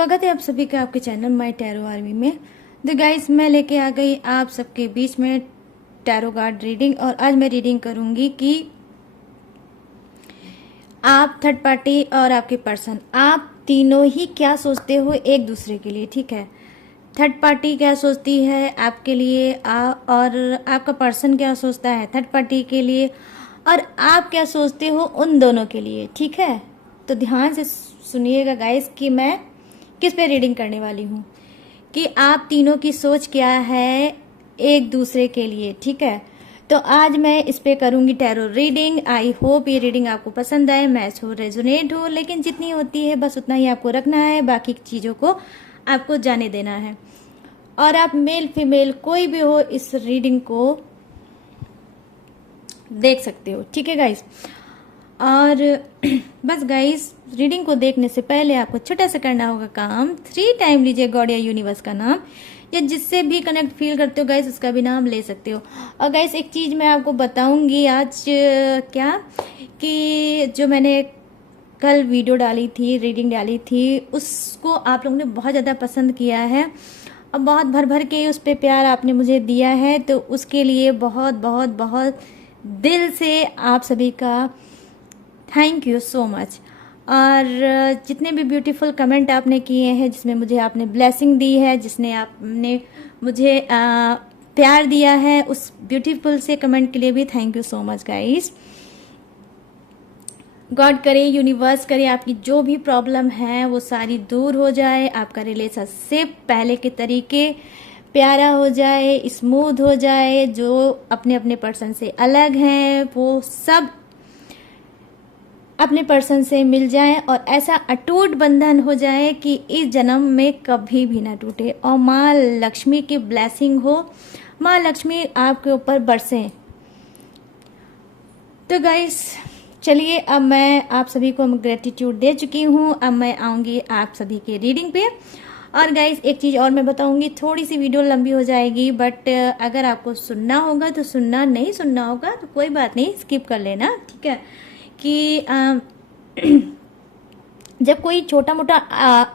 स्वागत है आप सभी का आपके चैनल माय टैरो आर्मी में। तो गाइस, मैं लेके आ गई आप सबके बीच में टैरो कार्ड रीडिंग। और आज मैं रीडिंग करूंगी कि आप थर्ड पार्टी और आपके पर्सन, आप तीनों ही क्या सोचते हो एक दूसरे के लिए। ठीक है, थर्ड पार्टी क्या सोचती है आपके लिए और आपका पर्सन क्या सोचता है थर्ड पार्टी के लिए, और आप क्या सोचते हो उन दोनों के लिए। ठीक है, तो ध्यान से सुनिएगा गाइस कि मैं किस पे रीडिंग करने वाली हूँ, कि आप तीनों की सोच क्या है एक दूसरे के लिए। ठीक है, तो आज मैं इस पे करूंगी टैरो रीडिंग। आई होप ये रीडिंग आपको पसंद आए, मैच हो, रेजोनेट हो, लेकिन जितनी होती है बस उतना ही आपको रखना है, बाकी चीज़ों को आपको जाने देना है। और आप मेल फीमेल कोई भी हो इस रीडिंग को देख सकते हो। ठीक है गाइस, और बस गाइस, रीडिंग को देखने से पहले आपको छोटा सा करना होगा काम। 3 टाइम लीजिए गॉड या यूनिवर्स का नाम, या जिससे भी कनेक्ट फील करते हो गाइस उसका भी नाम ले सकते हो। और गाइस, एक चीज मैं आपको बताऊंगी आज, क्या कि जो मैंने कल वीडियो डाली थी, रीडिंग डाली थी, उसको आप लोगों ने बहुत ज़्यादा पसंद किया है और बहुत भर भर के उस पर प्यार आपने मुझे दिया है। तो उसके लिए बहुत बहुत बहुत दिल से आप सभी का थैंक यू सो मच। और जितने भी ब्यूटीफुल कमेंट आपने किए हैं, जिसमें मुझे आपने ब्लेसिंग दी है, जिसने आपने मुझे प्यार दिया है, उस ब्यूटीफुल से कमेंट के लिए भी thank you so much guys. God करे, यूनिवर्स करे, आपकी जो भी प्रॉब्लम है वो सारी दूर हो जाए, आपका रिलेशनशिप पहले के तरीके प्यारा हो जाए, स्मूथ हो जाए, जो अपने अपने पर्सन से अलग हैं वो सब अपने पर्सन से मिल जाए और ऐसा अटूट बंधन हो जाए कि इस जन्म में कभी भी ना टूटे। और माँ लक्ष्मी की ब्लेसिंग हो, माँ लक्ष्मी आपके ऊपर बरसें। तो गाइस चलिए, अब मैं आप सभी को ग्रेटिट्यूड दे चुकी हूँ, अब मैं आऊँगी आप सभी के रीडिंग पे। और गाइस, एक चीज़ और मैं बताऊँगी, थोड़ी सी वीडियो लंबी हो जाएगी, बट अगर आपको सुनना होगा तो सुनना, नहीं सुनना होगा तो कोई बात नहीं, स्किप कर लेना। ठीक है, कि जब कोई छोटा मोटा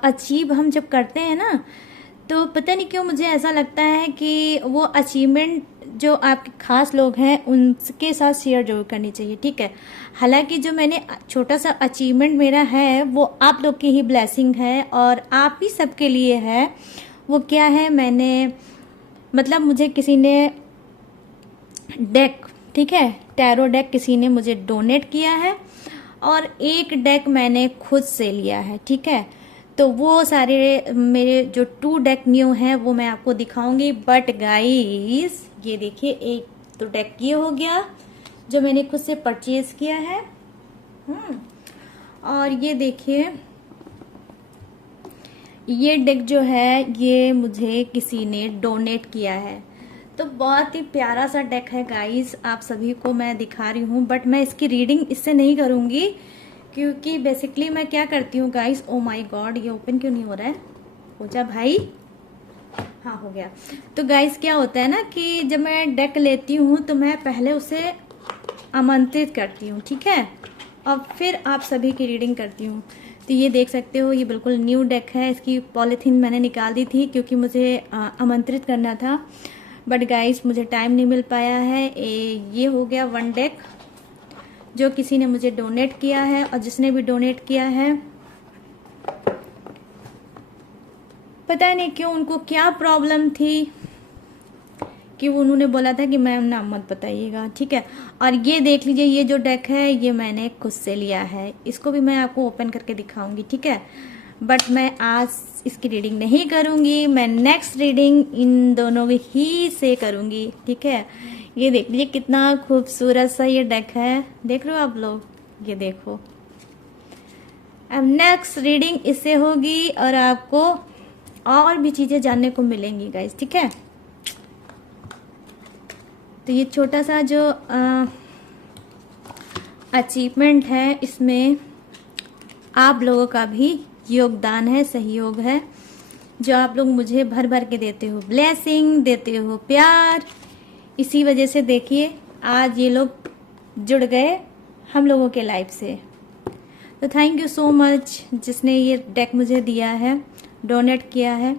अचीव हम जब करते हैं ना, तो पता नहीं क्यों मुझे ऐसा लगता है कि वो अचीवमेंट जो आपके खास लोग हैं उनके साथ शेयर जरूर करनी चाहिए। ठीक है, हालांकि जो मैंने छोटा सा अचीवमेंट मेरा है वो आप लोग की ही ब्लेसिंग है और आप ही सबके लिए है। वो क्या है, मैंने मतलब मुझे किसी ने डेक, ठीक है, टैरो डेक किसी ने मुझे डोनेट किया है और एक डेक मैंने खुद से लिया है। ठीक है, तो वो सारे मेरे जो 2 डेक न्यू हैं वो मैं आपको दिखाऊंगी। बट गाइस ये देखिए, एक तो डेक ये हो गया जो मैंने खुद से परचेज किया है, और ये देखिए ये डेक जो है ये मुझे किसी ने डोनेट किया है। तो बहुत ही प्यारा सा डेक है गाइस, आप सभी को मैं दिखा रही हूँ, बट मैं इसकी रीडिंग इससे नहीं करूँगी क्योंकि बेसिकली मैं क्या करती हूँ गाइस। ओ माय गॉड, ये ओपन क्यों नहीं हो रहा है? हो जा भाई, हाँ हो गया। तो गाइस क्या होता है ना कि जब मैं डेक लेती हूँ तो मैं पहले उसे आमंत्रित करती हूँ, ठीक है, और फिर आप सभी की रीडिंग करती हूँ। तो ये देख सकते हो, ये बिल्कुल न्यू डेक है, इसकी पॉलीथीन मैंने निकाल दी थी क्योंकि मुझे आमंत्रित करना था, बट गाइस मुझे टाइम नहीं मिल पाया है। ये हो गया 1 डेक जो किसी ने मुझे डोनेट किया है, और जिसने भी डोनेट किया है पता नहीं क्यों उनको क्या प्रॉब्लम थी कि उन्होंने बोला था कि मैम नाम मत बताइएगा। ठीक है, और ये देख लीजिए, ये जो डेक है ये मैंने खुद से लिया है, इसको भी मैं आपको ओपन करके दिखाऊंगी। ठीक है, बट मैं आज इसकी रीडिंग नहीं करूंगी, मैं नेक्स्ट रीडिंग इन दोनों ही से करूंगी। ठीक है, ये देख लीजिए कितना खूबसूरत सा ये डेक है, देख रहे हो आप लोग, ये देखो। अब नेक्स्ट रीडिंग इससे होगी और आपको और भी चीजें जानने को मिलेंगी गाइस। ठीक है, तो ये छोटा सा जो अचीवमेंट है इसमें आप लोगों का भी योगदान है, सहयोग है, जो आप लोग मुझे भर भर के देते हो, ब्लेसिंग देते हो, प्यार। इसी वजह से देखिए आज ये लोग जुड़ गए हम लोगों के लाइफ से। तो थैंक यू सो मच जिसने ये डेक मुझे दिया है डोनेट किया है।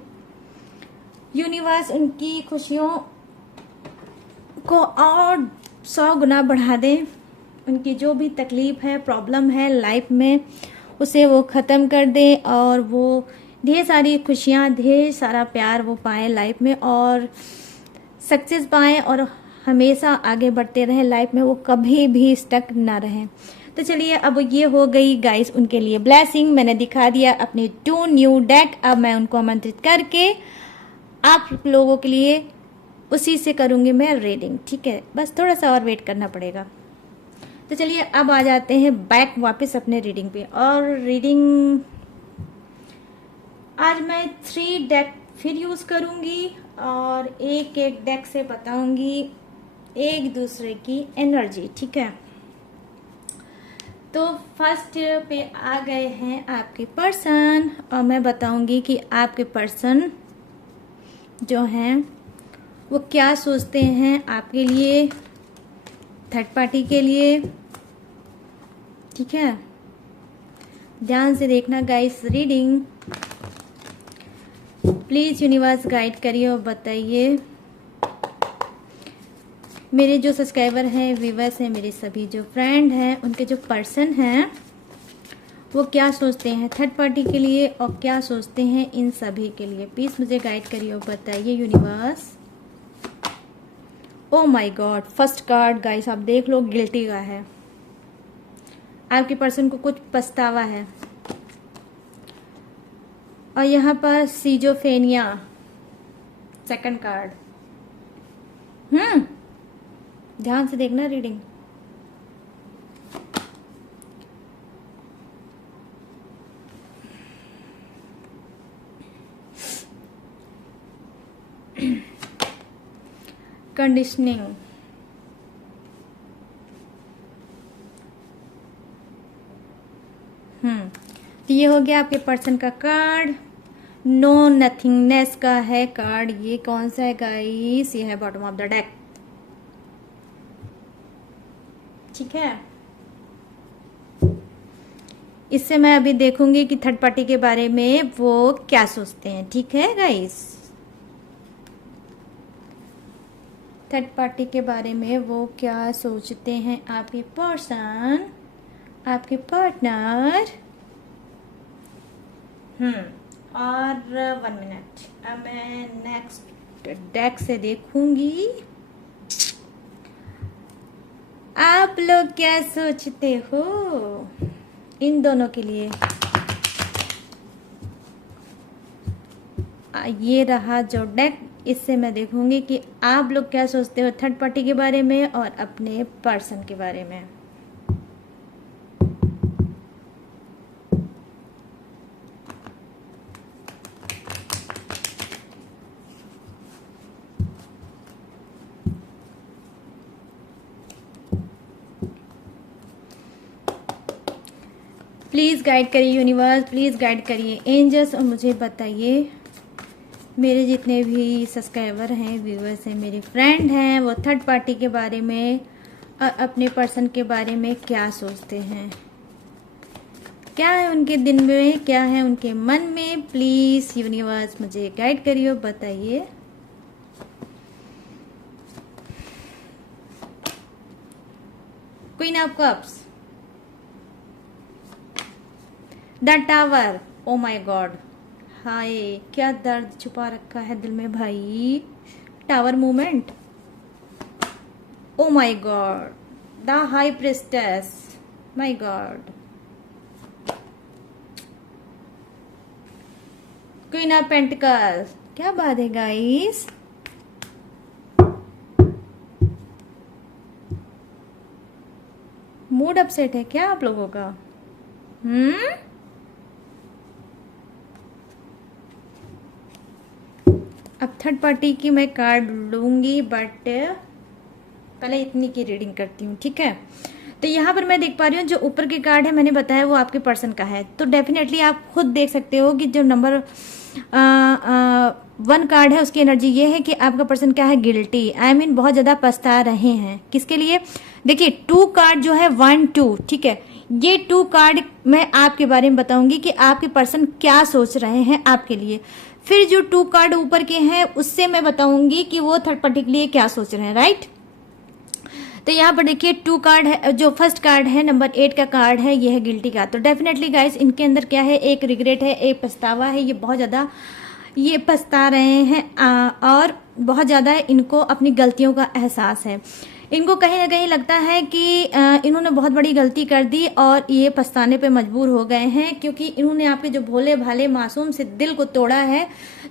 यूनिवर्स उनकी खुशियों को और 100 गुना बढ़ा दे। उनकी जो भी तकलीफ है, प्रॉब्लम है लाइफ में, उसे वो ख़त्म कर दे और वो ढेर सारी खुशियाँ, ढेर सारा प्यार वो पाए लाइफ में और सक्सेस पाए और हमेशा आगे बढ़ते रहे लाइफ में, वो कभी भी स्टक ना रहे। तो चलिए, अब ये हो गई गाइस उनके लिए ब्लेसिंग। मैंने दिखा दिया अपने 2 न्यू डेक। अब मैं उनको आमंत्रित करके आप लोगों के लिए उसी से करूँगी मैं रीडिंग, ठीक है। बस थोड़ा सा और वेट करना पड़ेगा। तो चलिए, अब आ जाते हैं बैक वापस अपने रीडिंग पे। और रीडिंग आज मैं 3 डेक फिर यूज़ करूँगी और एक एक डेक से बताऊँगी एक दूसरे की एनर्जी, ठीक है। तो फर्स्ट पे आ गए हैं आपके पर्सन और मैं बताऊंगी कि आपके पर्सन जो हैं वो क्या सोचते हैं आपके लिए, थर्ड पार्टी के लिए, ठीक है। ध्यान से देखना guys reading. Please universe guide करिए और बताइए मेरे जो सब्सक्राइबर हैं, व्यूवर्स हैं, मेरे सभी जो फ्रेंड हैं, उनके जो पर्सन हैं वो क्या सोचते हैं थर्ड पार्टी के लिए और क्या सोचते हैं इन सभी के लिए। प्लीज़ मुझे गाइड करिए और बताइए universe. O my God, first card guys आप देख लो, गिल्टी का है। आपके पर्सन को कुछ पछतावा है। और यहाँ पर सीजोफेनिया सेकंड कार्ड। ध्यान से देखना रीडिंग। कंडीशनिंग, तो ये हो गया आपके पर्सन का कार्ड। नो नथिंगनेस का है कार्ड। ये कौन सा है गाइस? ये है बॉटम ऑफ द डेक, ठीक है। इससे मैं अभी देखूंगी कि थर्ड पार्टी के बारे में वो क्या सोचते हैं, ठीक है गाइस। थर्ड पार्टी के बारे में वो क्या सोचते हैं आपके पर्सन, आपके पार्टनर। और 1 मिनट, अब मैं नेक्स्ट डेक से देखूंगी आप लोग क्या सोचते हो इन दोनों के लिए। ये रहा जो डेक, इससे मैं देखूंगी कि आप लोग क्या सोचते हो थर्ड पार्टी के बारे में और अपने पर्सन के बारे में। प्लीज़ गाइड करिए यूनिवर्स, प्लीज़ गाइड करिए एंजल्स और मुझे बताइए मेरे जितने भी सब्सक्राइबर हैं, व्यूवर्स हैं, मेरे फ्रेंड हैं, वो थर्ड पार्टी के बारे में और अपने पर्सन के बारे में क्या सोचते हैं, क्या है उनके दिन में, क्या है उनके मन में। प्लीज़ यूनिवर्स मुझे गाइड करिए और बताइए। Queen of cups, the tower. Oh my god, हाय क्या दर्द छुपा रखा है दिल में भाई। Tower movement. Oh my god, the high priestess. My god, queen of pentacles. क्या बात है गाइस, मूड अपसेट है क्या आप लोगों का? अब थर्ड पार्टी की मैं कार्ड लूंगी, बट पहले इतनी की रीडिंग करती हूँ, ठीक है। तो यहाँ पर मैं देख पा रही हूँ जो ऊपर के कार्ड है मैंने बताया वो आपके पर्सन का है। तो डेफिनेटली आप खुद देख सकते हो कि जो नंबर 1 कार्ड है उसकी एनर्जी ये है कि आपका पर्सन क्या है, गिल्टी। आई मीन बहुत ज़्यादा पछता रहे हैं। किसके लिए? देखिए 2 कार्ड जो है 1 2, ठीक है, ये 2 कार्ड मैं आपके बारे में बताऊंगी कि आपके पर्सन क्या सोच रहे हैं आपके लिए। फिर जो 2 कार्ड ऊपर के हैं उससे मैं बताऊंगी कि वो थर्ड पार्टी के लिए क्या सोच रहे हैं, राइट। तो यहाँ पर देखिए 2 कार्ड है, जो फर्स्ट कार्ड है नंबर 8 का कार्ड है, ये है गिल्टी का। तो डेफिनेटली गाइस इनके अंदर क्या है, एक रिग्रेट है, एक पछतावा है, ये बहुत ज़्यादा ये पछता रहे हैं और बहुत ज़्यादा इनको अपनी गलतियों का एहसास है। इनको कहीं ना कहीं लगता है कि इन्होंने बहुत बड़ी गलती कर दी और ये पछताने पे मजबूर हो गए हैं, क्योंकि इन्होंने आपके जो भोले भाले मासूम से दिल को तोड़ा है।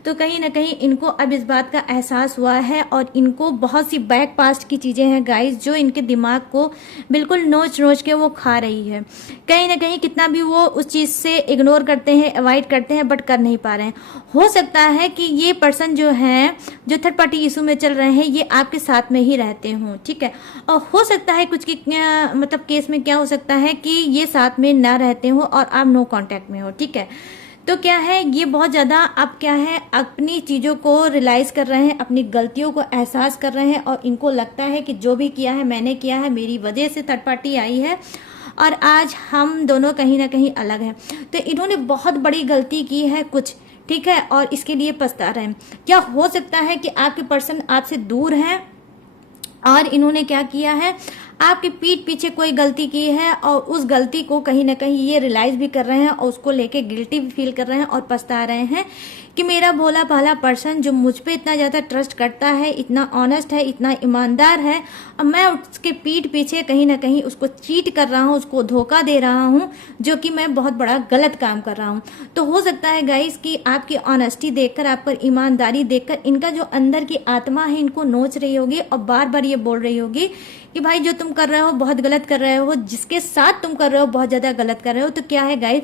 तो कहीं ना कहीं इनको अब इस बात का एहसास हुआ है और इनको बहुत सी बैक पास्ट की चीज़ें हैं गाइस जो इनके दिमाग को बिल्कुल नोच नोच के वो खा रही है। कहीं ना कहीं कितना भी वो उस चीज़ से इग्नोर करते हैं, अवॉइड करते हैं, बट कर नहीं पा रहे हैं। हो सकता है कि ये पर्सन जो है, जो थर्ड पार्टी इशू में चल रहे हैं, ये आपके साथ में ही रहते हों, ठीक है। और हो सकता है कुछ की मतलब केस में क्या हो सकता है कि ये साथ में ना रहते हो और आप नो कांटेक्ट में हो, ठीक है। तो क्या है, ये बहुत ज़्यादा अब क्या है, अपनी चीज़ों को रियलाइज़ कर रहे हैं, अपनी गलतियों को एहसास कर रहे हैं और इनको लगता है कि जो भी किया है मैंने किया है, मेरी वजह से थर्ड पार्टी आई है और आज हम दोनों कहीं ना कहीं अलग हैं। तो इन्होंने बहुत बड़ी गलती की है कुछ, ठीक है, और इसके लिए पछता रहे हैं। क्या हो सकता है कि आपके पर्सन आपसे दूर हैं और इन्होंने क्या किया है, आपके पीठ पीछे कोई गलती की है और उस गलती को कहीं ना कहीं ये रियलाइज भी कर रहे हैं और उसको लेके गिल्टी भी फील कर रहे हैं और पछता रहे हैं कि मेरा भोला भाला पर्सन जो मुझ पे इतना ज़्यादा ट्रस्ट करता है, इतना ऑनेस्ट है, इतना ईमानदार है, अब मैं उसके पीठ पीछे कहीं ना कहीं उसको चीट कर रहा हूँ, उसको धोखा दे रहा हूँ, जो कि मैं बहुत बड़ा गलत काम कर रहा हूँ। तो हो सकता है गाइस कि आपकी ऑनेस्टी देखकर, आप पर ईमानदारी देखकर इनका जो अंदर की आत्मा है इनको नोच रही होगी और बार बार ये बोल रही होगी कि भाई जो तुम कर रहे हो बहुत गलत कर रहे हो, जिसके साथ तुम कर रहे हो बहुत ज़्यादा गलत कर रहे हो। तो क्या है गाइस,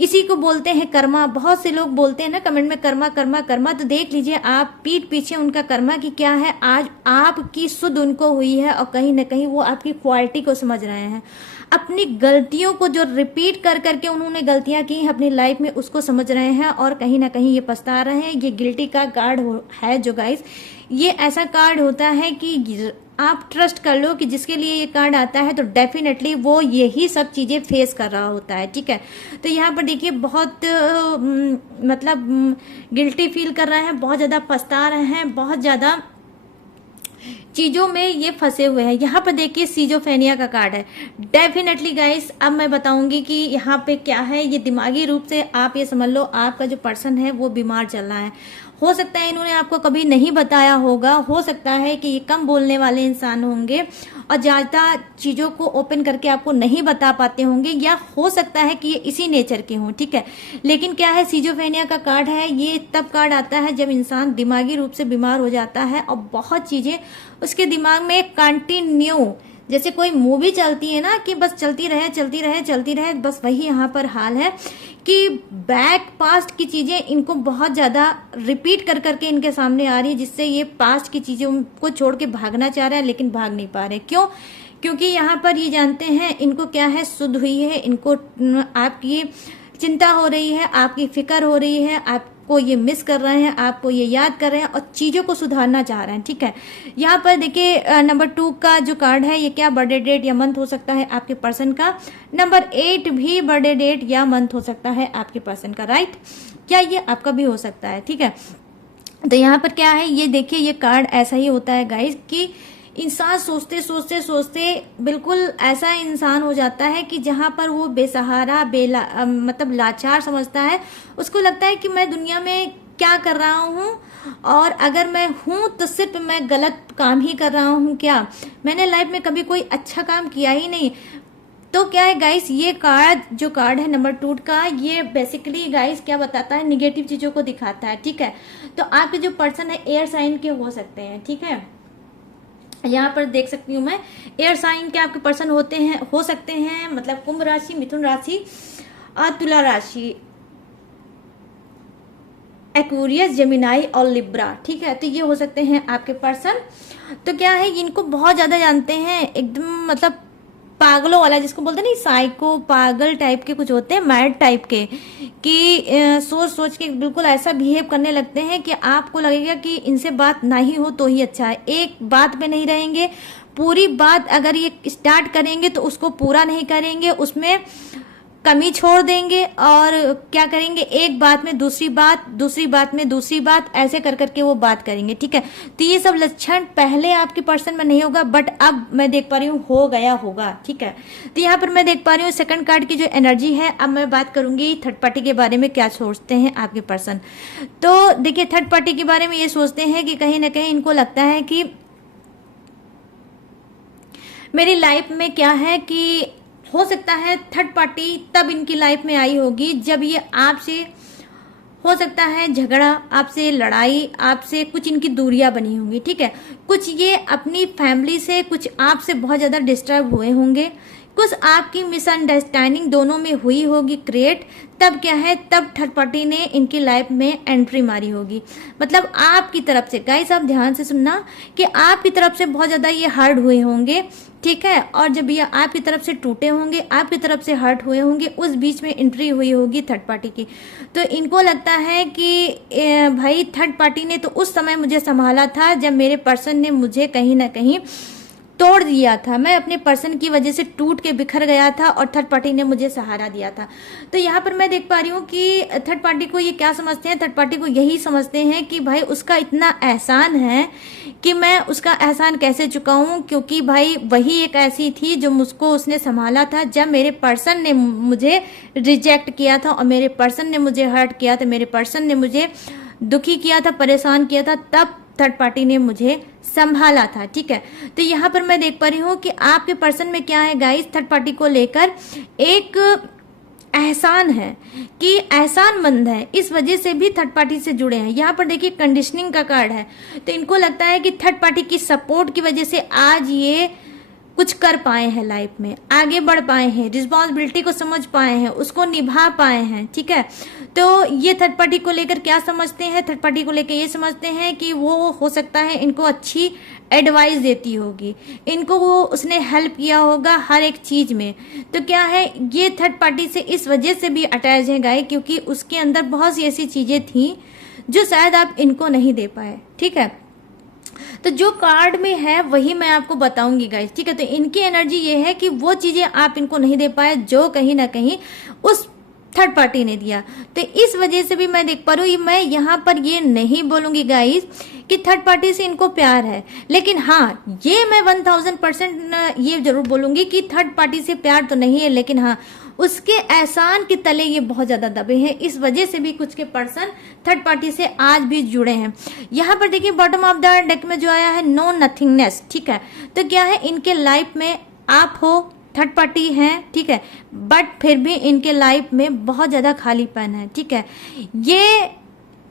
इसी को बोलते हैं कर्मा। बहुत से लोग बोलते हैं ना कमेंट में कर्मा कर्मा कर्मा, तो देख लीजिए आप पीठ पीछे उनका कर्मा की क्या है, आज आपकी सुध उनको हुई है और कहीं ना कहीं वो आपकी क्वालिटी को समझ रहे हैं। अपनी गलतियों को जो रिपीट कर करके उन्होंने गलतियां की हैं अपनी लाइफ में, उसको समझ रहे हैं और कहीं ना कहीं ये पछता रहे हैं। ये गिल्टी का कार्ड है जो गाइस, ये ऐसा कार्ड होता है कि आप ट्रस्ट कर लो कि जिसके लिए ये कार्ड आता है तो डेफिनेटली वो यही सब चीज़ें फेस कर रहा होता है, ठीक है। तो यहाँ पर देखिए बहुत मतलब गिल्टी फील कर रहे हैं, बहुत ज़्यादा पछता रहे हैं, बहुत ज़्यादा चीज़ों में ये फंसे हुए हैं। यहाँ पर देखिए सीजोफेनिया का कार्ड है। डेफिनेटली गाइस अब मैं बताऊंगी कि यहाँ पे क्या है, ये दिमागी रूप से आप ये समझ लो आपका जो पर्सन है वो बीमार चल रहा है। हो सकता है इन्होंने आपको कभी नहीं बताया होगा, हो सकता है कि ये कम बोलने वाले इंसान होंगे और ज़्यादा चीज़ों को ओपन करके आपको नहीं बता पाते होंगे, या हो सकता है कि ये इसी नेचर के हों, ठीक है। लेकिन क्या है, सीजोफेनिया का कार्ड है, ये तब कार्ड आता है जब इंसान दिमागी रूप से बीमार हो जाता है और बहुत चीज़ें उसके दिमाग में कंटिन्यू, जैसे कोई मूवी चलती है ना कि बस चलती रहे चलती रहे चलती रहे, बस वही यहाँ पर हाल है कि बैक पास्ट की चीज़ें इनको बहुत ज़्यादा रिपीट कर करके इनके सामने आ रही है, जिससे ये पास्ट की चीज़ों को छोड़ के भागना चाह रहे हैं लेकिन भाग नहीं पा रहे। क्यों? क्योंकि यहाँ पर ये जानते हैं इनको क्या है, सुध हुई है, इनको आपकी चिंता हो रही है, आपकी फिक्र हो रही है, आपको ये मिस कर रहे हैं, आपको ये याद कर रहे हैं और चीज़ों को सुधारना चाह रहे हैं, ठीक है। यहाँ पर देखिए नंबर 2 का जो कार्ड है, ये क्या बर्थडे डेट या मंथ हो सकता है आपके पर्सन का। नंबर 8 भी बर्थडे डेट या मंथ हो सकता है आपके पर्सन का, राइट। क्या ये आपका भी हो सकता है, ठीक है। तो यहाँ पर क्या है, ये देखिए ये कार्ड ऐसा ही होता है गाइज कि इंसान सोचते सोचते सोचते बिल्कुल ऐसा इंसान हो जाता है कि जहाँ पर वो बेसहारा मतलब लाचार समझता है। उसको लगता है कि मैं दुनिया में क्या कर रहा हूँ और अगर मैं हूँ तो सिर्फ मैं गलत काम ही कर रहा हूँ, क्या मैंने लाइफ में कभी कोई अच्छा काम किया ही नहीं। तो क्या है गाइस, ये कार्ड जो कार्ड है नंबर 2 का, ये बेसिकली गाइस क्या बताता है, निगेटिव चीज़ों को दिखाता है, ठीक है। तो आपके जो पर्सन है एयर साइन के हो सकते हैं, ठीक है। यहाँ पर देख सकती हूँ मैं, एयर साइन के आपके पर्सन होते हैं, हो सकते हैं, मतलब कुंभ राशि, मिथुन राशि और तुला राशि, एक्वेरियस, जेमिनाई और लिब्रा, ठीक है। तो ये हो सकते हैं आपके पर्सन। तो क्या है, इनको बहुत ज्यादा जानते हैं, एकदम मतलब पागलों वाला, जिसको बोलते हैं नहीं, साइको पागल टाइप के कुछ होते हैं, मैड टाइप के, कि सोच सोच के बिल्कुल ऐसा बिहेव करने लगते हैं कि आपको लगेगा कि इनसे बात ना ही हो तो ही अच्छा है। एक बात पे नहीं रहेंगे, पूरी बात अगर ये स्टार्ट करेंगे तो उसको पूरा नहीं करेंगे, उसमें कमी छोड़ देंगे और क्या करेंगे, एक बात में दूसरी बात, दूसरी बात में दूसरी बात, ऐसे कर करके वो बात करेंगे, ठीक है। तो ये सब लक्षण पहले आपके पर्सन में नहीं होगा, बट अब मैं देख पा रही हूँ हो गया होगा, ठीक है। तो यहाँ पर मैं देख पा रही हूँ सेकंड कार्ड की जो एनर्जी है। अब मैं बात करूंगी थर्ड पार्टी के बारे में, क्या सोचते हैं आपके पर्सन। तो देखिए थर्ड पार्टी के बारे में ये सोचते हैं कि कहीं ना कहीं इनको लगता है कि मेरी लाइफ में क्या है कि हो सकता है थर्ड पार्टी तब इनकी लाइफ में आई होगी जब ये आपसे हो सकता है झगड़ा, आपसे लड़ाई, आपसे कुछ इनकी दूरियां बनी होंगी, ठीक है। कुछ ये अपनी फैमिली से, कुछ आपसे बहुत ज़्यादा डिस्टर्ब हुए होंगे, कुछ आपकी मिसअंडरस्टैंडिंग दोनों में हुई होगी क्रिएट। तब क्या है, तब थर्ड पार्टी ने इनकी लाइफ में एंट्री मारी होगी। मतलब आपकी तरफ से, गाइस आप ध्यान से सुनना, कि आपकी तरफ से बहुत ज़्यादा ये हर्ट हुए होंगे, ठीक है। और जब ये आपकी तरफ से टूटे होंगे, आपकी तरफ से हर्ट हुए होंगे, उस बीच में एंट्री हुई होगी थर्ड पार्टी की। तो इनको लगता है कि भाई थर्ड पार्टी ने तो उस समय मुझे संभाला था जब मेरे पर्सन ने मुझे कहीं ना कहीं तोड़ दिया था, मैं अपने पर्सन की वजह से टूट के बिखर गया था और थर्ड पार्टी ने मुझे सहारा दिया था। तो यहाँ पर मैं देख पा रही हूँ कि थर्ड पार्टी को ये क्या समझते हैं, थर्ड पार्टी को यही समझते हैं कि भाई उसका इतना एहसान है कि मैं उसका एहसान कैसे चुकाऊं, क्योंकि भाई वही एक ऐसी थी जो मुझको उसने संभाला था जब मेरे पर्सन ने मुझे रिजेक्ट किया था और मेरे पर्सन ने मुझे हर्ट किया था, मेरे पर्सन ने मुझे दुखी किया था, परेशान किया था, तब थर्ड पार्टी ने मुझे संभाला था, ठीक है। तो यहाँ पर मैं देख पा रही हूँ कि आपके पर्सन में क्या है गाइस, थर्ड पार्टी को लेकर एक एहसान है कि एहसानमंद है, इस वजह से भी थर्ड पार्टी से जुड़े हैं। यहाँ पर देखिए कंडीशनिंग का कार्ड है, तो इनको लगता है कि थर्ड पार्टी की सपोर्ट की वजह से आज ये कुछ कर पाए हैं, लाइफ में आगे बढ़ पाए हैं, रिस्पॉन्सिबिलिटी को समझ पाए हैं, उसको निभा पाए हैं, ठीक है। तो ये थर्ड पार्टी को लेकर क्या समझते हैं, थर्ड पार्टी को लेकर ये समझते हैं कि वो हो सकता है इनको अच्छी एडवाइस देती होगी, इनको वो उसने हेल्प किया होगा हर एक चीज में। तो क्या है, ये थर्ड पार्टी से इस वजह से भी अटैच है गाय, क्योंकि उसके अंदर बहुत सी ऐसी चीजें थी जो शायद आप इनको नहीं दे पाए, ठीक है। तो जो कार्ड में है वही मैं आपको बताऊंगी गाइस, ठीक है। तो इनकी एनर्जी ये है कि वो चीजें आप इनको नहीं दे पाए जो कहीं ना कहीं उस थर्ड पार्टी ने दिया। तो इस वजह से भी मैं देख पा रही हूँ, मैं यहाँ पर ये नहीं बोलूंगी गाइस कि थर्ड पार्टी से इनको प्यार है, लेकिन हाँ ये मैं 1000% ये जरूर बोलूंगी कि थर्ड पार्टी से प्यार तो नहीं है, लेकिन हाँ उसके एहसान के तले ये बहुत ज्यादा दबे हैं। इस वजह से भी कुछ के पर्सन थर्ड पार्टी से आज भी जुड़े हैं। यहाँ पर देखिए बॉटम ऑफ द डेक में जो आया है नो नथिंगनेस, ठीक है। तो क्या है, इनके लाइफ में आप हो, थर्ड पार्टी हैं, ठीक है, बट फिर भी इनके लाइफ में बहुत ज्यादा खालीपन है, ठीक है। ये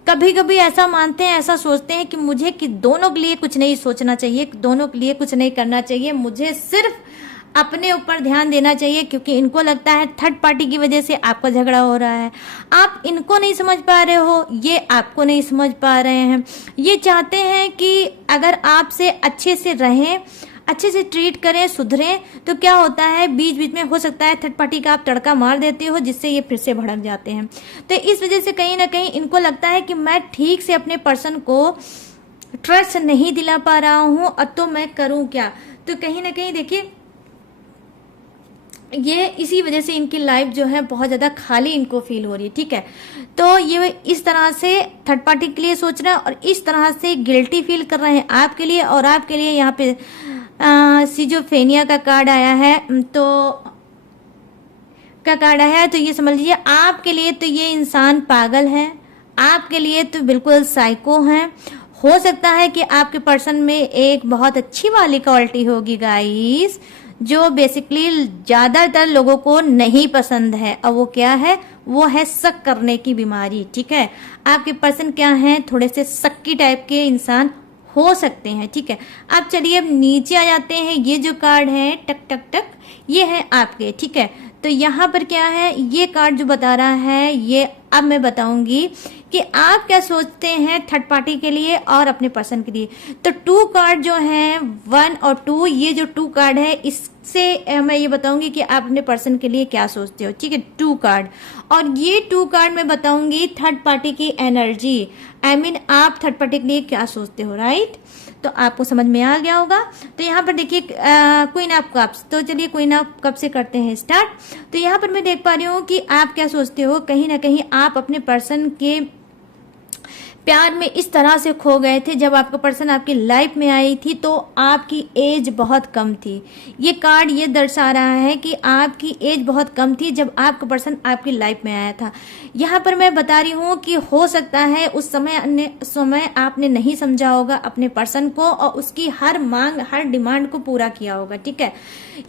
कभी कभी ऐसा मानते हैं, ऐसा सोचते हैं कि मुझे कि दोनों के लिए कुछ नहीं सोचना चाहिए, दोनों के लिए कुछ नहीं करना चाहिए, मुझे सिर्फ अपने ऊपर ध्यान देना चाहिए, क्योंकि इनको लगता है थर्ड पार्टी की वजह से आपका झगड़ा हो रहा है। आप इनको नहीं समझ पा रहे हो, ये आपको नहीं समझ पा रहे हैं। ये चाहते हैं कि अगर आपसे अच्छे से रहें, अच्छे से ट्रीट करें, सुधरें, तो क्या होता है बीच बीच में हो सकता है थर्ड पार्टी का आप तड़का मार देते हो, जिससे ये फिर से भड़क जाते हैं। तो इस वजह से कहीं ना कहीं इनको लगता है कि मैं ठीक से अपने पर्सन को ट्रस्ट नहीं दिला पा रहा हूं, अब तो मैं करूं क्या। तो कहीं ना कहीं देखिए ये इसी वजह से इनकी लाइफ जो है बहुत ज्यादा खाली इनको फील हो रही है, ठीक है। तो ये इस तरह से थर्ड पार्टी के लिए सोच रहे हैं और इस तरह से गिल्टी फील कर रहे हैं आपके लिए। और आपके लिए यहाँ पे सिजोफ्रेनिया का कार्ड आया है, तो ये समझ लीजिए आपके लिए तो ये इंसान पागल है, आपके लिए तो बिल्कुल साइको हैं। हो सकता है कि आपके पर्सन में एक बहुत अच्छी वाली क्वालिटी होगी गाइस, जो बेसिकली ज्यादातर लोगों को नहीं पसंद है, और वो क्या है, वो है शक करने की बीमारी, ठीक है। आपके पर्सन क्या है, थोड़े से शक्की टाइप के इंसान हो सकते हैं, ठीक है। अब चलिए अब नीचे आ जाते हैं, ये जो कार्ड है टक टक टक, ये है आपके, ठीक है। तो यहाँ पर क्या है, ये कार्ड जो बता रहा है, ये अब मैं बताऊंगी कि आप क्या सोचते हैं थर्ड पार्टी के लिए और अपने पर्सन के लिए। तो 2 कार्ड जो हैं 1 और 2, ये जो 2 कार्ड है इससे मैं ये बताऊंगी कि आप अपने पर्सन के लिए क्या सोचते हो, ठीक है। 2 कार्ड, और ये 2 कार्ड मैं बताऊंगी थर्ड पार्टी की एनर्जी, I mean आप थर्ड पार्टी के लिए क्या सोचते हो, राइट। तो आपको समझ में आ गया होगा। तो यहाँ पर देखिए क्वीन ऑफ कप्स, तो चलिए क्वीन ऑफ कप से करते हैं स्टार्ट। तो यहाँ पर मैं देख पा रही हूँ कि आप क्या सोचते हो, कहीं ना कहीं आप अपने पर्सन के प्यार में इस तरह से खो गए थे। जब आपका पर्सन आपकी लाइफ में आई थी तो आपकी एज बहुत कम थी। ये कार्ड ये दर्शा रहा है कि आपकी एज बहुत कम थी जब आपका पर्सन आपकी लाइफ में आया था। यहाँ पर मैं बता रही हूँ कि हो सकता है उस समय आपने नहीं समझा होगा अपने पर्सन को और उसकी हर मांग हर डिमांड को पूरा किया होगा। ठीक है,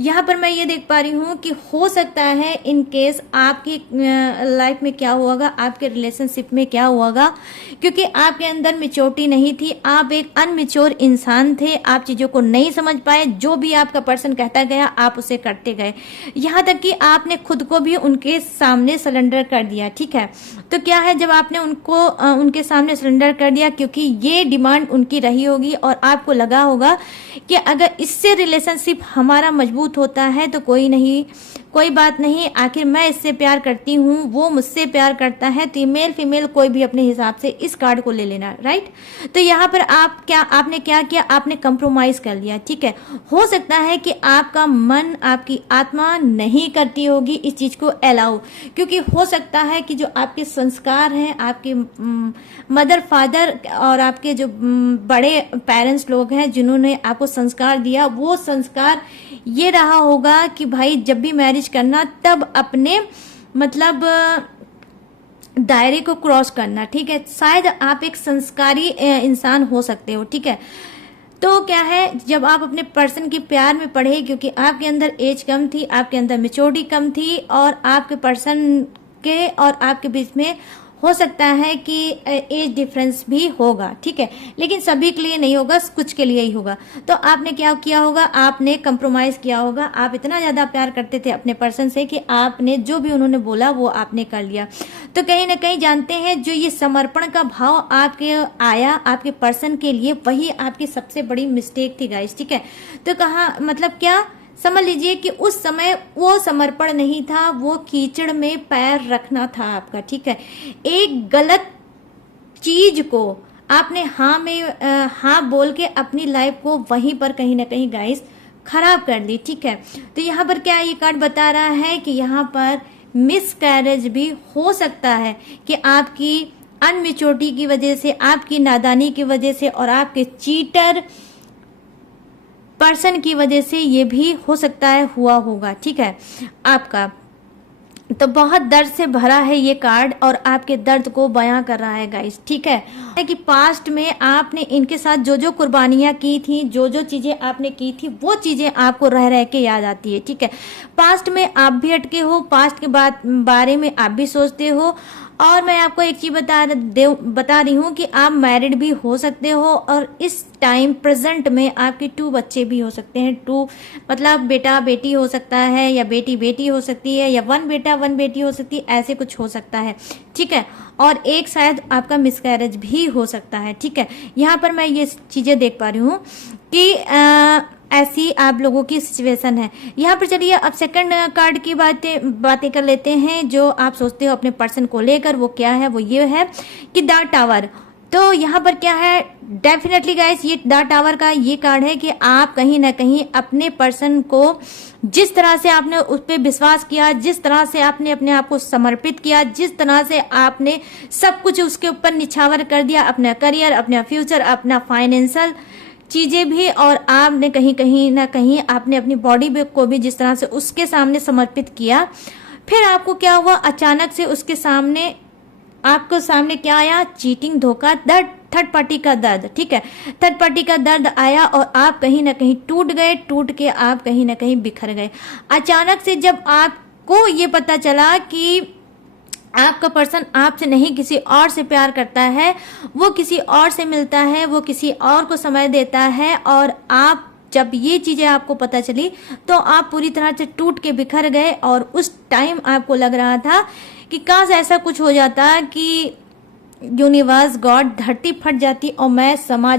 यहाँ पर मैं ये देख पा रही हूँ कि हो सकता है इन केस आपकी लाइफ में क्या हुआगा, आपके रिलेशनशिप में क्या हुआगा, क्योंकि आपके अंदर मेच्योरिटी नहीं थी। आप एक अनमेच्योर इंसान थे, आप चीजों को नहीं समझ पाए। जो भी आपका पर्सन कहता गया आप उसे करते गए, यहाँ तक कि आपने खुद को भी उनके सामने सरेंडर कर दिया। ठीक है, तो क्या है, जब आपने उनके सामने सरेंडर कर दिया क्योंकि ये डिमांड उनकी रही होगी और आपको लगा होगा कि अगर इससे रिलेशनशिप हमारा मजबूत होता है तो कोई बात नहीं, आखिर मैं इससे प्यार करती हूँ, वो मुझसे प्यार करता है, तो मेल फीमेल कोई भी अपने हिसाब से इस कार्ड को ले लेना। राइट, तो यहाँ पर आपने क्या किया, आपने कंप्रोमाइज कर लिया। ठीक है, हो सकता है कि आपका मन आपकी आत्मा नहीं करती होगी इस चीज को अलाउ, क्योंकि हो सकता है कि जो आपके संस्कार हैं, आपके मदर फादर और आपके जो बड़े पेरेंट्स लोग हैं जिन्होंने आपको संस्कार दिया, वो संस्कार ये रहा होगा कि भाई जब भी मैरिज करना तब अपने मतलब दायरे को क्रॉस करना। ठीक है, शायद आप एक संस्कारी इंसान हो सकते हो। ठीक है, तो क्या है, जब आप अपने पर्सन के प्यार में पड़े, क्योंकि आपके अंदर एज कम थी, आपके अंदर मेच्योरिटी कम थी और आपके पर्सन के और आपके बीच में हो सकता है कि एज डिफरेंस भी होगा। ठीक है, लेकिन सभी के लिए नहीं होगा, कुछ के लिए ही होगा। तो आपने क्या किया होगा, आपने कंप्रोमाइज किया होगा। आप इतना ज्यादा प्यार करते थे अपने पर्सन से कि आपने जो भी उन्होंने बोला वो आपने कर लिया। तो कहीं ना कहीं जानते हैं जो ये समर्पण का भाव आपके आया आपके पर्सन के लिए, वही आपकी सबसे बड़ी मिस्टेक थी गाइस। ठीक है, तो कहा मतलब क्या समझ लीजिए कि उस समय वो समर्पण नहीं था, वो कीचड़ में पैर रखना था आपका। ठीक है, एक गलत चीज को आपने हाँ बोल के अपनी लाइफ को वहीं पर कहीं ना कहीं गाइस खराब कर दी। ठीक है, तो यहाँ पर क्या ये कार्ड बता रहा है कि यहाँ पर मिसकैरेज भी हो सकता है कि आपकी अनमेच्योरिटी की वजह से, आपकी नादानी की वजह से और आपके चीटर पर्सन की वजह से ये भी हो सकता है हुआ होगा। ठीक है, आपका तो बहुत दर्द से भरा है ये कार्ड और आपके दर्द को बयां कर रहा है गाइस। ठीक है कि पास्ट में आपने इनके साथ जो जो कुर्बानियां की थी, जो जो चीजें आपने की थी, वो चीजें आपको रह रह के याद आती है। ठीक है, पास्ट में आप भी अटके हो, पास्ट के बारे में आप भी सोचते हो। और मैं आपको एक चीज बता रही हूँ कि आप मैरिड भी हो सकते हो और इस टाइम प्रेजेंट में आपके 2 बच्चे भी हो सकते हैं। 2 मतलब बेटा बेटी हो सकता है या बेटी बेटी हो सकती है या 1 बेटा 1 बेटी हो सकती है, ऐसे कुछ हो सकता है। ठीक है, और एक शायद आपका मिसकैरेज भी हो सकता है। ठीक है, यहाँ पर मैं ये चीजें देख पा रही हूँ कि ऐसी आप लोगों की सिचुएशन है। यहाँ पर चलिए अब सेकंड कार्ड की बातें कर लेते हैं जो आप सोचते हो अपने पर्सन को लेकर। वो क्या है, वो ये है कि द टावर। तो यहाँ पर क्या है, डेफिनेटली गाइस ये द टावर का ये कार्ड है कि आप कहीं ना कहीं अपने पर्सन को जिस तरह से आपने उस पर विश्वास किया, जिस तरह से आपने अपने आप को समर्पित किया, जिस तरह से आपने सब कुछ उसके ऊपर निछावर कर दिया, अपना करियर, अपना फ्यूचर, अपना फाइनेंशियल चीजें भी, और आपने कहीं ना कहीं आपने अपनी बॉडी को भी जिस तरह से उसके सामने समर्पित किया, फिर आपको क्या हुआ, अचानक से आपको सामने क्या आया, चीटिंग, धोखा, दर्द, थर्ड पार्टी का दर्द। ठीक है, थर्ड पार्टी का दर्द आया और आप कहीं ना कहीं टूट गए, टूट के आप कहीं ना कहीं बिखर गए। अचानक से जब आपको ये पता चला कि आपका पर्सन आपसे नहीं किसी और से प्यार करता है, वो किसी और से मिलता है, वो किसी और को समय देता है, और आप जब ये चीजें आपको पता चली तो आप पूरी तरह से टूट के बिखर गए। और उस टाइम आपको लग रहा था कि काश ऐसा कुछ हो जाता कि यूनिवर्स, गॉड, धरती फट जाती और मैं समा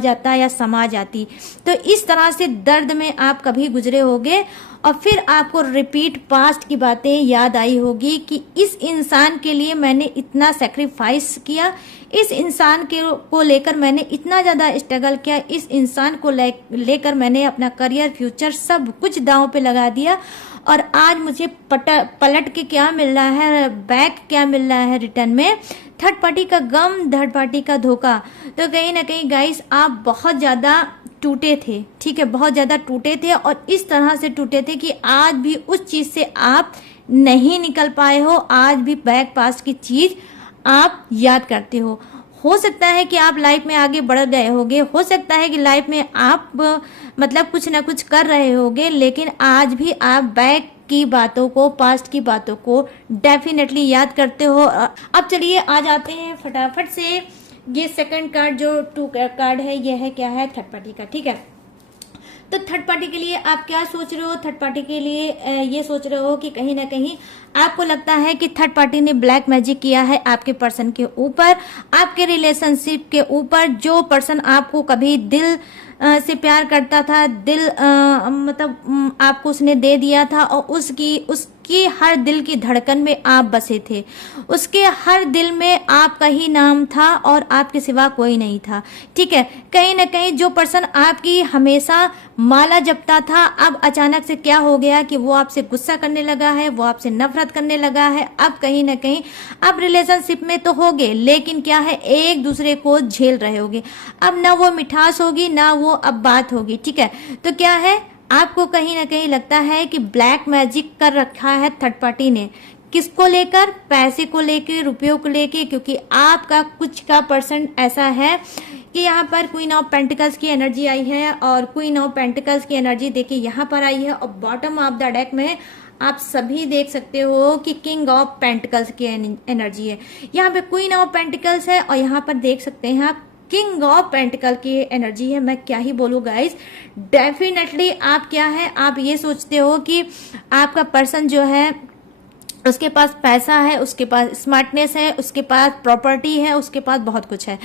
जाती। तो इस तरह से दर्द में आप कभी गुजरे होगे और फिर आपको रिपीट पास्ट की बातें याद आई होगी कि इस इंसान के लिए मैंने इतना सेक्रीफाइस किया, इस इंसान को लेकर मैंने इतना ज़्यादा स्ट्रगल किया, इस इंसान को लेकर मैंने अपना करियर, फ्यूचर सब कुछ दांव पे लगा दिया, और आज मुझे पलट के क्या मिल रहा है, बैक क्या मिल रहा है रिटर्न में, थर्ड पार्टी का गम, थर्ड पार्टी का धोखा। तो कहीं ना कहीं गाइस आप बहुत ज़्यादा टूटे थे, ठीक है, बहुत ज़्यादा टूटे थे, और इस तरह से टूटे थे कि आज भी उस चीज़ से आप नहीं निकल पाए हो, आज भी बैक पास्ट की चीज़ आप याद करते हो सकता है कि आप लाइफ में आगे बढ़ गए होगे, हो सकता है कि लाइफ में आप मतलब कुछ ना कुछ कर रहे होगे, लेकिन आज भी आप बैक की बातों को, पास्ट की बातों को डेफिनेटली याद करते हो। अब चलिए आ जाते हैं फटाफट से, ये सेकंड कार्ड जो 2 कार्ड है, ये है क्या है, थर्ड पार्टी का, ठीक है। तो थर्ड पार्टी के लिए आप क्या सोच रहे हो, थर्ड पार्टी के लिए ये सोच रहे हो कि कहीं ना कहीं आपको लगता है कि थर्ड पार्टी ने ब्लैक मैजिक किया है आपके पर्सन के ऊपर, आपके रिलेशनशिप के ऊपर। जो पर्सन आपको कभी दिल से प्यार करता था, दिल मतलब आपको उसने दे दिया था, और उसकी हर दिल की धड़कन में आप बसे थे, उसके हर दिल में आपका ही नाम था और आपके सिवा कोई नहीं था, ठीक है। कहीं ना कहीं जो पर्सन आपकी हमेशा माला जपता था, अब अचानक से क्या हो गया कि वो आपसे गुस्सा करने लगा है, वो आपसे नफरत करने लगा है। अब कहीं ना कहीं आप रिलेशनशिप में तो होगे, लेकिन क्या है, एक दूसरे को झेल रहे होगे। अब ना वो मिठास होगी, ना वो अब बात होगी, ठीक है। तो क्या है, आपको कहीं ना कहीं लगता है कि ब्लैक मैजिक कर रखा है थर्ड पार्टी ने, किसको लेकर, पैसे को लेकर, रुपयों को लेकर, क्योंकि आपका कुछ का पर्सन ऐसा है कि यहाँ पर क्वीन ऑफ पेंटिकल्स की एनर्जी आई है, और क्वीन ऑफ पेंटिकल्स की एनर्जी देखिए यहाँ पर आई है, और बॉटम ऑफ द डेक में आप सभी देख सकते हो कि किंग ऑफ पेंटिकल्स की एनर्जी है। यहाँ पे क्वीन ऑफ पेंटिकल्स है, और यहाँ पर देख सकते हैं आप किंग ऑफ पेंटिकल की एनर्जी है। मैं क्या ही बोलूँ गाइस, डेफिनेटली आप क्या है, आप ये सोचते हो कि आपका पर्सन जो है उसके पास पैसा है, उसके पास स्मार्टनेस है, उसके पास प्रॉपर्टी है, उसके पास बहुत कुछ है।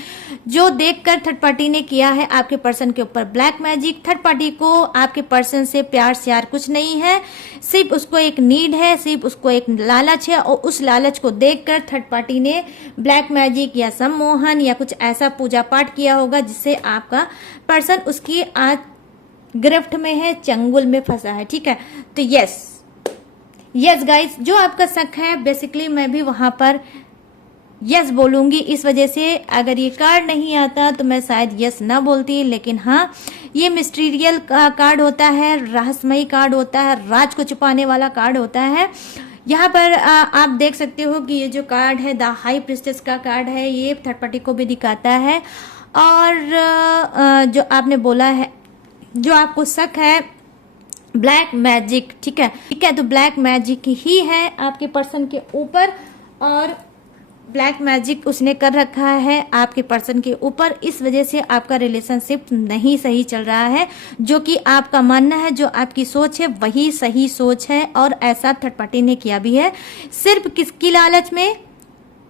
जो देखकर थर्ड पार्टी ने किया है आपके पर्सन के ऊपर ब्लैक मैजिक। थर्ड पार्टी को आपके पर्सन से प्यार श्यार कुछ नहीं है, सिर्फ उसको एक नीड है, सिर्फ उसको एक लालच है, और उस लालच को देखकर थर्ड पार्टी ने ब्लैक मैजिक या सम्मोहन या कुछ ऐसा पूजा पाठ किया होगा जिससे आपका पर्सन उसकी आज गिरफ्त में है, चंगुल में फंसा है, ठीक है। तो यस गाइस, जो आपका शक है बेसिकली मैं भी वहां पर यस बोलूंगी। इस वजह से अगर ये कार्ड नहीं आता तो मैं शायद यस ना बोलती, लेकिन हाँ, ये मिस्टीरियल कार्ड होता है, रहस्यमयी कार्ड होता है, राज को छुपाने वाला कार्ड होता है। यहाँ पर आप देख सकते हो कि ये जो कार्ड है द हाई प्रिस्टेस का कार्ड है, ये थर्ड पार्टी को भी दिखाता है। और जो आपने बोला है, जो आपको शक है ब्लैक मैजिक, ठीक है, तो ब्लैक मैजिक ही है आपके पर्सन के ऊपर, और ब्लैक मैजिक उसने कर रखा है आपके पर्सन के ऊपर। इस वजह से आपका रिलेशनशिप नहीं सही चल रहा है। जो कि आपका मानना है, जो आपकी सोच है वही सही सोच है, और ऐसा थर्ड पार्टी ने किया भी है, सिर्फ किसकी लालच में,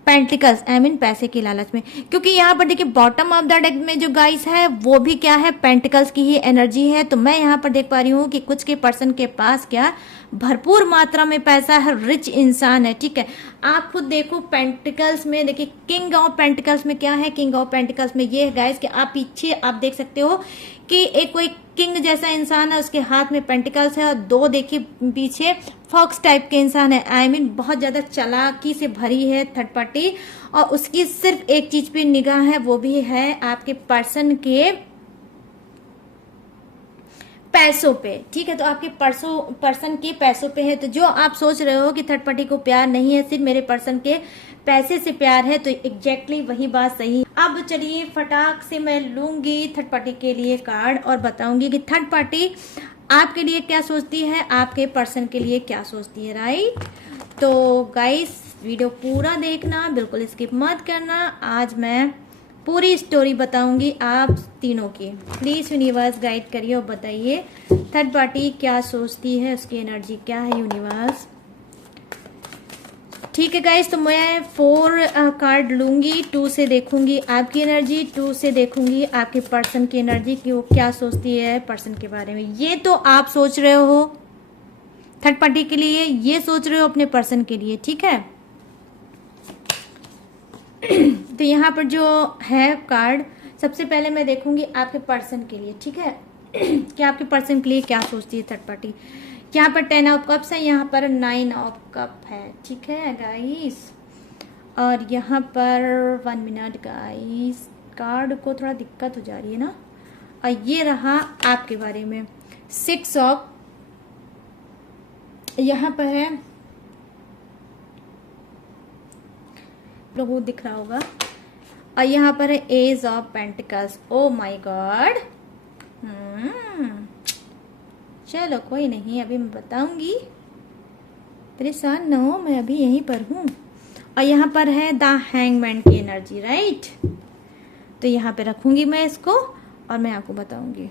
पेंटिकल्स आई मीन पैसे की लालच में। क्योंकि यहाँ पर देखिए बॉटम ऑफ द डेक में जो गाइस है वो भी क्या है, पेंटिकल्स की ही एनर्जी है। तो मैं यहाँ पर देख पा रही हूँ कि कुछ के पर्सन के पास क्या भरपूर मात्रा में पैसा है, रिच इंसान है, ठीक है। आप खुद देखो पेंटिकल्स में, देखिए किंग ऑफ पेंटिकल्स में क्या है, किंग ऑफ पेंटिकल्स में ये है गाइस कि आप पीछे आप देख सकते हो कि एक कोई किंग जैसा इंसान है, उसके हाथ में पेंटिकल्स है, और दो देखिए पीछे फॉक्स टाइप के इंसान है, आई मीन बहुत ज्यादा चालाकी से भरी है थर्ड पार्टी, और उसकी सिर्फ एक चीज पे निगाह है, वो भी है आपके पर्सन के पैसों पे, ठीक है। तो आपके पर्सन के पैसों पे है। तो जो आप सोच रहे हो कि थर्ड पार्टी को प्यार नहीं है, सिर्फ मेरे पर्सन के पैसे से प्यार है, तो एग्जैक्टली वही बात सही। अब चलिए फटाक से मैं लूंगी थर्ड पार्टी के लिए कार्ड और बताऊंगी कि थर्ड पार्टी आपके लिए क्या सोचती है, आपके पर्सन के लिए क्या सोचती है, राइट। तो गाइस वीडियो पूरा देखना, बिल्कुल स्किप मत करना। आज मैं पूरी स्टोरी बताऊंगी आप तीनों की। प्लीज यूनिवर्स गाइड करिए और बताइए थर्ड पार्टी क्या सोचती है, उसकी एनर्जी क्या है यूनिवर्स। ठीक है गाइस, तो मैं 4 कार्ड लूंगी, 2 से देखूंगी आपकी एनर्जी, 2 से देखूंगी आपके पर्सन की एनर्जी कि वो क्या सोचती है पर्सन के बारे में। ये तो आप सोच रहे हो थर्ड पार्टी के लिए, ये सोच रहे हो अपने पर्सन के लिए, ठीक है। तो यहाँ पर जो है कार्ड, सबसे पहले मैं देखूंगी आपके पर्सन के लिए, ठीक है। कि आपके पर्सन के लिए क्या सोचती है थर्ड पार्टी। यहाँ पर 10 ऑफ कप्स है, यहाँ पर 9 ऑफ कप है, ठीक है गाइस। और यहाँ पर 1 मिनट गाइस, कार्ड को थोड़ा दिक्कत हो जा रही है ना। और ये रहा आपके बारे में 6 ऑफ, यहाँ पर है, लोगों को दिख रहा होगा। और यहाँ पर है age of pentacles. Oh my god, चलो कोई नहीं, अभी मैं बताऊंगी, परेशान न हो, मैं अभी यहीं पर हूँ। और यहाँ पर है द हैंगमैन की एनर्जी, राइट। तो यहाँ पे रखूंगी मैं इसको और मैं आपको बताऊंगी।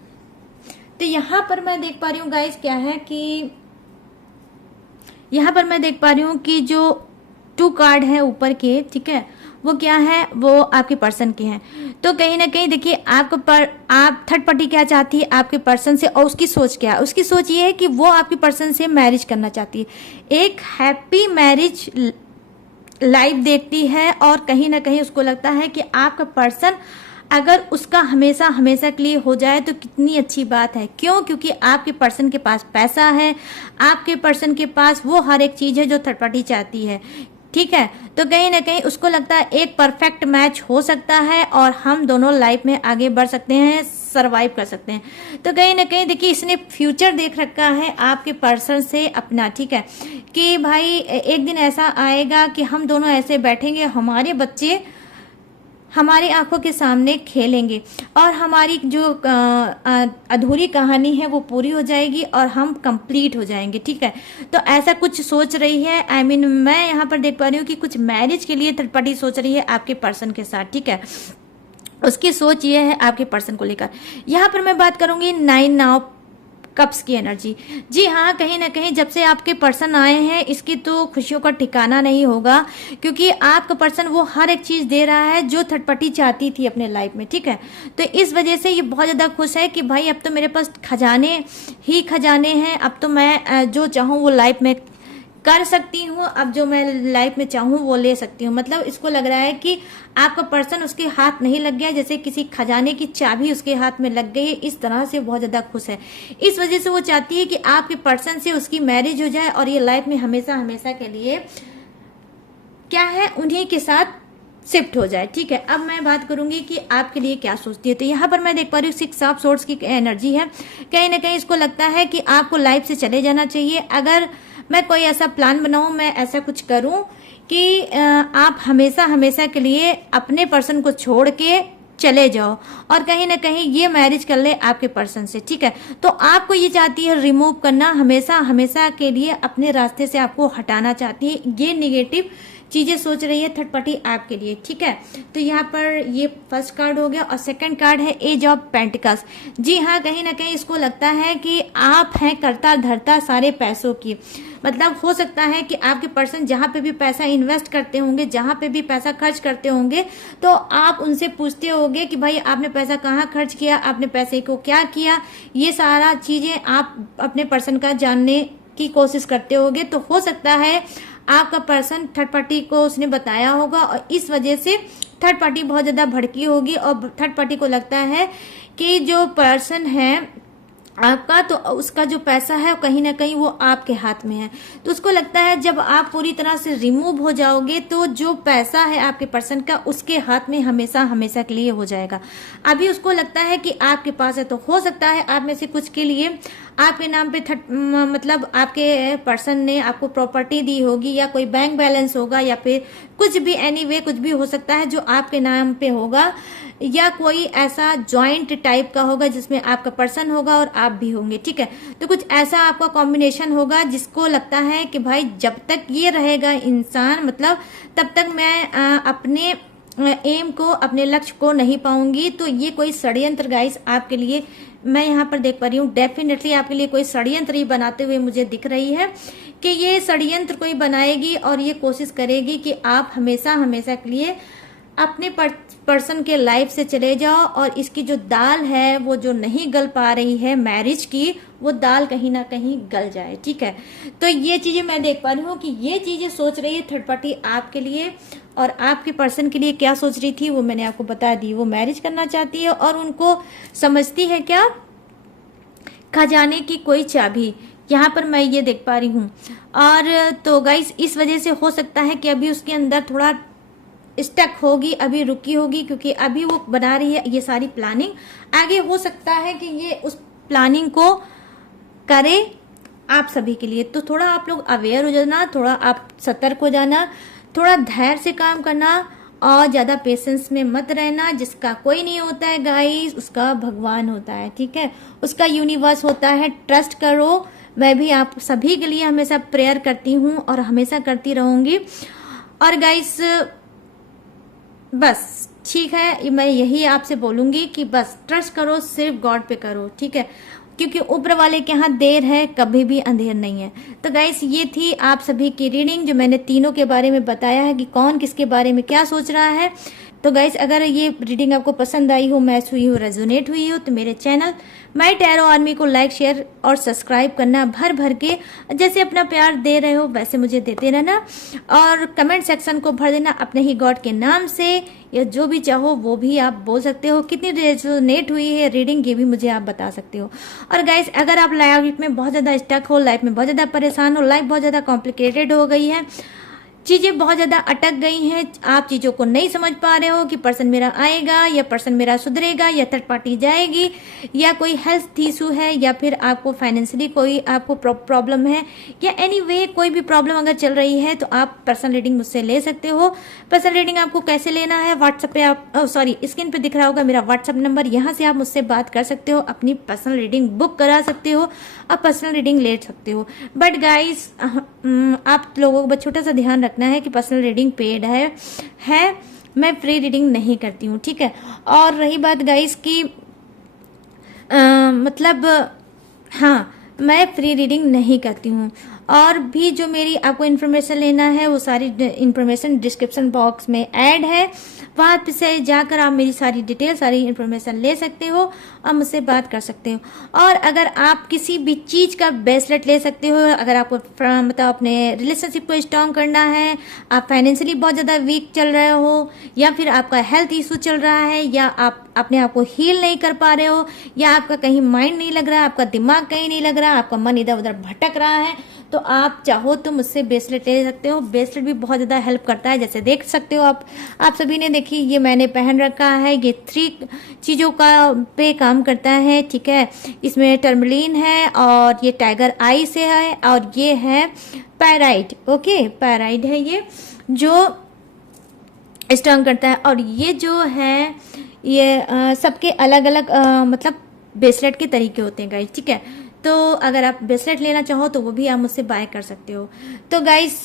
तो यहाँ पर मैं देख पा रही हूँ गाइस, क्या है कि यहाँ पर मैं देख पा रही हूँ कि जो 2 कार्ड है ऊपर के, ठीक है, वो क्या है, वो आपके पर्सन के हैं। तो कहीं ना कहीं देखिए आप थर्ड पार्टी क्या चाहती है आपके पर्सन से, और उसकी सोच क्या है। उसकी सोच ये है कि वो आपके पर्सन से मैरिज करना चाहती है, एक हैप्पी मैरिज लाइफ देखती है। और कहीं ना कहीं उसको लगता है कि आपका पर्सन अगर उसका हमेशा हमेशा के लिए हो जाए तो कितनी अच्छी बात है। क्यों? क्योंकि आपके पर्सन के पास पैसा है, आपके पर्सन के पास वो हर एक चीज है जो थर्ड पार्टी चाहती है, ठीक है। तो कहीं ना कहीं उसको लगता है एक परफेक्ट मैच हो सकता है और हम दोनों लाइफ में आगे बढ़ सकते हैं, सरवाइव कर सकते हैं। तो कहीं ना कहीं देखिए इसने फ्यूचर देख रखा है आपके पर्सन से अपना, ठीक है, कि भाई एक दिन ऐसा आएगा कि हम दोनों ऐसे बैठेंगे, हमारे बच्चे हमारी आंखों के सामने खेलेंगे और हमारी जो अधूरी कहानी है वो पूरी हो जाएगी और हम कंप्लीट हो जाएंगे, ठीक है। तो ऐसा कुछ सोच रही है, मैं यहाँ पर देख पा रही हूँ कि कुछ मैरिज के लिए थर्ड पार्टी सोच रही है आपके पर्सन के साथ, ठीक है। उसकी सोच ये है आपके पर्सन को लेकर। यहाँ पर मैं बात करूंगी 9 ऑफ कप्स की एनर्जी। जी हाँ, कहीं ना कहीं जब से आपके पर्सन आए हैं इसकी तो खुशियों का ठिकाना नहीं होगा, क्योंकि आपका पर्सन वो हर एक चीज दे रहा है जो थर्ड पार्टी चाहती थी अपने लाइफ में, ठीक है। तो इस वजह से ये बहुत ज्यादा खुश है कि भाई अब तो मेरे पास खजाने ही खजाने हैं, अब तो मैं जो चाहूँ वो लाइफ में कर सकती हूँ, अब जो मैं लाइफ में चाहूँ वो ले सकती हूँ। मतलब इसको लग रहा है कि आपका पर्सन उसके हाथ नहीं लग गया, जैसे किसी खजाने की चाबी उसके हाथ में लग गई है, इस तरह से बहुत ज्यादा खुश है। इस वजह से वो चाहती है कि आपके पर्सन से उसकी मैरिज हो जाए और ये लाइफ में हमेशा हमेशा के लिए क्या है उन्हीं के साथ शिफ्ट हो जाए, ठीक है। अब मैं बात करूंगी कि आपके लिए क्या सोचती है। तो यहाँ पर मैं देख पा रही हूँ 6 ऑफ सोर्ड्स की एनर्जी है। कहीं ना कहीं इसको लगता है कि आपको लाइफ से चले जाना चाहिए। अगर मैं कोई ऐसा प्लान बनाऊं, मैं ऐसा कुछ करूं कि आप हमेशा हमेशा के लिए अपने पर्सन को छोड़ के चले जाओ और कहीं ना कहीं ये मैरिज कर ले आपके पर्सन से, ठीक है। तो आपको ये चाहती है रिमूव करना, हमेशा हमेशा के लिए अपने रास्ते से आपको हटाना चाहती है। ये निगेटिव चीजें सोच रही है थर्ड पार्टी आपके लिए, ठीक है। तो यहाँ पर ये फर्स्ट कार्ड हो गया और सेकंड कार्ड है एज ऑफ पेंटिकल्स। जी हाँ, कहीं ना कहीं इसको लगता है कि आप हैं करता धरता सारे पैसों की। मतलब हो सकता है कि आपके पर्सन जहां पे भी पैसा इन्वेस्ट करते होंगे, जहां पे भी पैसा खर्च करते होंगे, तो आप उनसे पूछते होंगे कि भाई आपने पैसा कहाँ खर्च किया, आपने पैसे को क्या किया। ये सारा चीजें आप अपने पर्सन का जानने की कोशिश करते होंगे। तो हो सकता है आपका पर्सन थर्ड पार्टी को उसने बताया होगा और इस वजह से थर्ड पार्टी बहुत ज्यादा भड़की होगी और थर्ड पार्टी को लगता है कि जो पर्सन है आपका, तो उसका जो पैसा है कहीं ना कहीं वो आपके हाथ में है। तो उसको लगता है जब आप पूरी तरह से रिमूव हो जाओगे तो जो पैसा है आपके पर्सन का उसके हाथ में हमेशा हमेशा के लिए हो जाएगा। अभी उसको लगता है कि आपके पास है, तो हो सकता है आप में से कुछ के लिए आपके नाम पे मतलब आपके पर्सन ने आपको प्रॉपर्टी दी होगी या कोई बैंक बैलेंस होगा या फिर कुछ भी, एनीवे कुछ भी हो सकता है जो आपके नाम पे होगा, या कोई ऐसा जॉइंट टाइप का होगा जिसमें आपका पर्सन होगा और आप भी होंगे, ठीक है। तो कुछ ऐसा आपका कॉम्बिनेशन होगा जिसको लगता है कि भाई जब तक ये रहेगा इंसान, मतलब तब तक मैं अपने एम को, अपने लक्ष्य को नहीं पाऊंगी। तो ये कोई षड्यंत्र गाइस आपके लिए मैं यहाँ पर देख पा रही हूँ। डेफिनेटली आपके लिए कोई षड्यंत्र ही बनाते हुए मुझे दिख रही है कि ये षड्यंत्र कोई बनाएगी और ये कोशिश करेगी कि आप हमेशा हमेशा के लिए अपने पर्सन के लाइफ से चले जाओ और इसकी जो दाल है वो जो नहीं गल पा रही है मैरिज की, वो दाल कहीं ना कहीं गल जाए। ठीक है, तो ये चीजें मैं देख पा रही हूँ कि ये चीजें सोच रही है थर्ड पार्टी आपके लिए, और आपके पर्सन के लिए क्या सोच रही थी वो मैंने आपको बता दी। वो मैरिज करना चाहती है और उनको समझती है क्या, खजाने की कोई चाबी, यहाँ पर मैं ये देख पा रही हूँ। और तो गाइस इस वजह से हो सकता है कि अभी उसके अंदर थोड़ा स्टक होगी, अभी रुकी होगी, क्योंकि अभी वो बना रही है ये सारी प्लानिंग। आगे हो सकता है कि ये उस प्लानिंग को करे आप सभी के लिए। तो थोड़ा आप लोग अवेयर हो जाना, थोड़ा आप सतर्क हो जाना, थोड़ा धैर्य से काम करना और ज्यादा पेशेंस में मत रहना। जिसका कोई नहीं होता है गाइस, उसका भगवान होता है। ठीक है, उसका यूनिवर्स होता है, ट्रस्ट करो। मैं भी आप सभी के लिए हमेशा प्रेयर करती हूँ और हमेशा करती रहूंगी। और गाइस बस ठीक है, मैं यही आपसे बोलूंगी कि बस ट्रस्ट करो, सिर्फ गॉड पे करो। ठीक है, क्योंकि ऊपर वाले के यहाँ देर है, कभी भी अंधेर नहीं है। तो गाइस ये थी आप सभी की रीडिंग, जो मैंने तीनों के बारे में बताया है कि कौन किसके बारे में क्या सोच रहा है। तो गाइस अगर ये रीडिंग आपको पसंद आई हो, मैच हुई हो, रेजोनेट हुई हो, तो मेरे चैनल माय टैरो आर्मी को लाइक, शेयर और सब्सक्राइब करना भर भर के। जैसे अपना प्यार दे रहे हो वैसे मुझे देते रहना, और कमेंट सेक्शन को भर देना अपने ही गॉड के नाम से, या जो भी चाहो वो भी आप बोल सकते हो। कितनी रेजोनेट हुई है रीडिंग ये भी मुझे आप बता सकते हो। और गाइस अगर आप लाइफ में बहुत ज्यादा स्टक हो, लाइफ में बहुत ज्यादा परेशान हो, लाइफ बहुत ज्यादा कॉम्प्लिकेटेड हो गई है, चीजें बहुत ज्यादा अटक गई हैं, आप चीजों को नहीं समझ पा रहे हो कि पर्सन मेरा आएगा या पर्सन मेरा सुधरेगा या थर्ड पार्टी जाएगी, या कोई हेल्थ इशू है, या फिर आपको फाइनेंशियली कोई आपको प्रॉब्लम है, या एनीवे कोई भी प्रॉब्लम अगर चल रही है, तो आप पर्सनल रीडिंग मुझसे ले सकते हो। पर्सनल रीडिंग आपको कैसे लेना है, व्हाट्सएप पे आप स्क्रीन पे दिख रहा होगा मेरा व्हाट्सएप नंबर, यहाँ से आप मुझसे बात कर सकते हो, अपनी पर्सनल रीडिंग बुक करा सकते हो और पर्सनल रीडिंग ले सकते हो। बट गाइस आप लोगों को बस छोटा सा ध्यान रखना है कि पर्सनल रीडिंग पेड है, मैं फ्री रीडिंग नहीं करती हूँ। ठीक है, और रही बात गाइस की मतलब हाँ, मैं फ्री रीडिंग नहीं करती हूँ। और भी जो मेरी आपको इन्फॉर्मेशन लेना है वो सारी इन्फॉर्मेशन डिस्क्रिप्शन बॉक्स में ऐड है, वहाँ से जाकर आप मेरी सारी डिटेल, सारी इन्फॉर्मेशन ले सकते हो और मुझसे बात कर सकते हो। और अगर आप किसी भी चीज़ का ब्रेसलेट ले सकते हो, अगर आपको मतलब अपने रिलेशनशिप को स्ट्रॉन्ग करना है, आप फाइनेंशियली बहुत ज़्यादा वीक चल रहे हो, या फिर आपका हेल्थ इशू चल रहा है, या आप अपने आप को हील नहीं कर पा रहे हो, या आपका कहीं माइंड नहीं लग रहा, आपका दिमाग कहीं नहीं लग रहा, आपका मन इधर उधर भटक रहा है, तो आप चाहो तो मुझसे ब्रेसलेट ले सकते हो। ब्रेसलेट भी बहुत ज़्यादा हेल्प करता है, जैसे देख सकते हो आप सभी ने देखी, ये मैंने पहन रखा है, ये 3 चीज़ों का पे काम करता है। ठीक है, इसमें टर्मलिन है और ये टाइगर आई से है, और ये है पैराइट। ओके, पैराइट है ये जो स्ट्रॉन्ग करता है। और ये जो है ये सबके अलग अलग मतलब ब्रेसलेट के तरीके होते हैं गाइस। ठीक है, तो अगर आप ब्रेसलेट लेना चाहो तो वो भी आप मुझसे बाय कर सकते हो। तो गाइस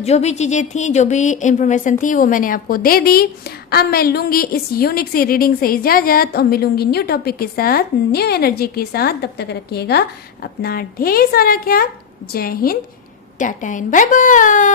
जो भी चीज़ें थी, जो भी इंफॉर्मेशन थी वो मैंने आपको दे दी। अब मैं लूंगी इस यूनिक सी रीडिंग से इजाज़त और मिलूंगी न्यू टॉपिक के साथ, न्यू एनर्जी के साथ। तब तक रखिएगा अपना ढेर सारा ख्याल। Jai Hind, tata and bye bye.